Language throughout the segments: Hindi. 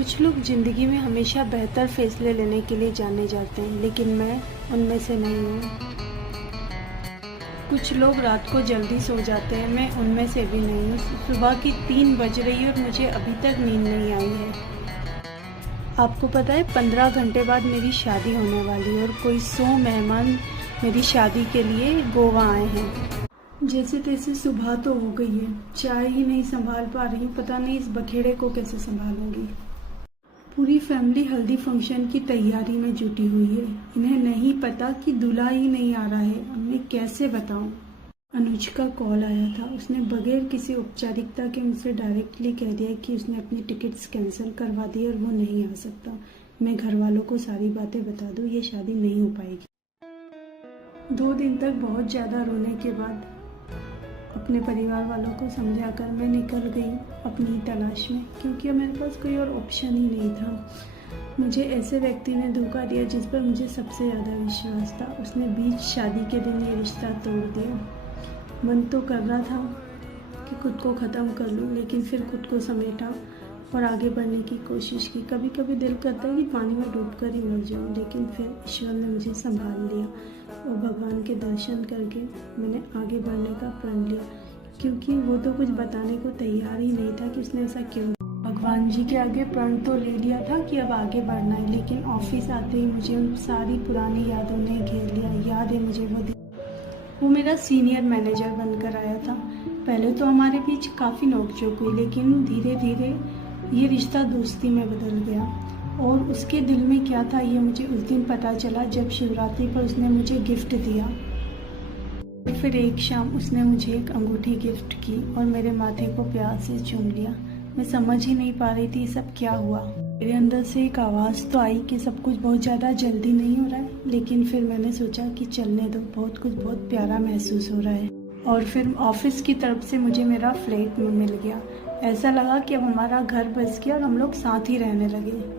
कुछ लोग ज़िंदगी में हमेशा बेहतर फैसले लेने के लिए जाने जाते हैं, लेकिन मैं उनमें से नहीं हूँ। कुछ लोग रात को जल्दी सो जाते हैं, मैं उनमें से भी नहीं हूँ। सुबह की 3 बज रही है और मुझे अभी तक नींद नहीं आई है। आपको पता है 15 घंटे बाद मेरी शादी होने वाली है और कोई 100 मेहमान मेरी शादी के लिए गोवा आए हैं। जैसे तैसे सुबह तो हो गई है, चाय ही नहीं संभाल पा रही हूँ। पता नहीं इस बखेड़े को कैसे संभालूंगी। पूरी फैमिली हल्दी फंक्शन की तैयारी में जुटी हुई है। इन्हें नहीं पता कि दूल्हा ही नहीं आ रहा है। अब मैं कैसे बताऊं? अनुज का कॉल आया था। उसने बगैर किसी औपचारिकता के मुझसे डायरेक्टली कह दिया कि उसने अपनी टिकट्स कैंसिल करवा दी और वो नहीं आ सकता। मैं घर वालों को सारी बातें बता दूं, ये शादी नहीं हो पाएगी। 2 दिन तक बहुत ज़्यादा रोने के बाद अपने परिवार वालों को समझाकर मैं निकल गई अपनी तलाश में, क्योंकि मेरे पास कोई और ऑप्शन ही नहीं था। मुझे ऐसे व्यक्ति ने धोखा दिया जिस पर मुझे सबसे ज़्यादा विश्वास था। उसने बीच शादी के दिन ये रिश्ता तोड़ दिया। मन तो कर रहा था कि खुद को ख़त्म कर लूँ, लेकिन फिर खुद को समेटा और आगे बढ़ने की कोशिश की। कभी कभी दिल करता है कि पानी में डूबकर ही मर जाऊँ, लेकिन फिर ईश्वर ने मुझे संभाल लिया और भगवान के दर्शन करके मैंने आगे बढ़ने का प्रण लिया, क्योंकि वो तो कुछ बताने को तैयार ही नहीं था कि उसने ऐसा क्यों। भगवान जी के आगे प्रण तो ले लिया था कि अब आगे बढ़ना है, लेकिन ऑफिस आते ही मुझे उन सारी पुरानी यादों ने घेर लिया। याद है मुझे वो मेरा सीनियर मैनेजर बनकर आया था। पहले तो हमारे बीच काफ़ी नोकझोंक हुई, लेकिन धीरे धीरे ये रिश्ता दोस्ती में बदल गया। और उसके दिल में क्या था ये मुझे उस दिन पता चला जब शिवरात्रि पर उसने मुझे गिफ्ट दिया। फिर एक शाम उसने मुझे एक अंगूठी गिफ्ट की और मेरे माथे को प्यार से चूम लिया। मैं समझ ही नहीं पा रही थी सब क्या हुआ। मेरे अंदर से एक आवाज़ तो आई कि सब कुछ बहुत ज़्यादा जल्दी नहीं हो रहा है, लेकिन फिर मैंने सोचा कि चलने दो, बहुत कुछ बहुत प्यारा महसूस हो रहा है। और फिर ऑफिस की तरफ से मुझे मेरा फ्लैट में मिल गया। ऐसा लगा कि अब हमारा घर बस गया और हम लोग साथ ही रहने लगे।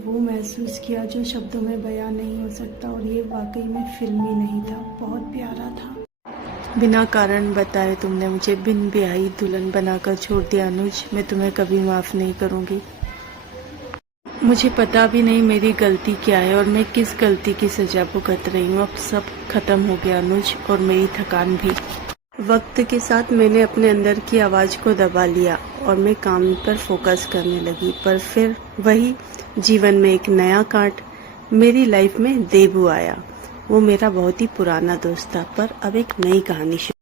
वो महसूस किया जो शब्दों में बयां नहीं हो सकता, और ये वाकई में फिल्मी नहीं था, बहुत प्यारा था। बिना कारण बताए तुमने मुझे बिन ब्याही दुल्हन बनाकर छोड़ दिया अनुज। मैं तुम्हें कभी माफ़ नहीं करूँगी। मुझे पता भी नहीं मेरी गलती क्या है और मैं किस गलती की सजा भुगत रही हूँ। अब सब खत्म हो गया अनुज, और मेरी थकान भी। वक्त के साथ मैंने अपने अंदर की आवाज़ को दबा लिया और मैं काम पर फोकस करने लगी। पर फिर वही जीवन में एक नया कांट। मेरी लाइफ में देबू आया। वो मेरा बहुत ही पुराना दोस्त था, पर अब एक नई कहानी शुरू।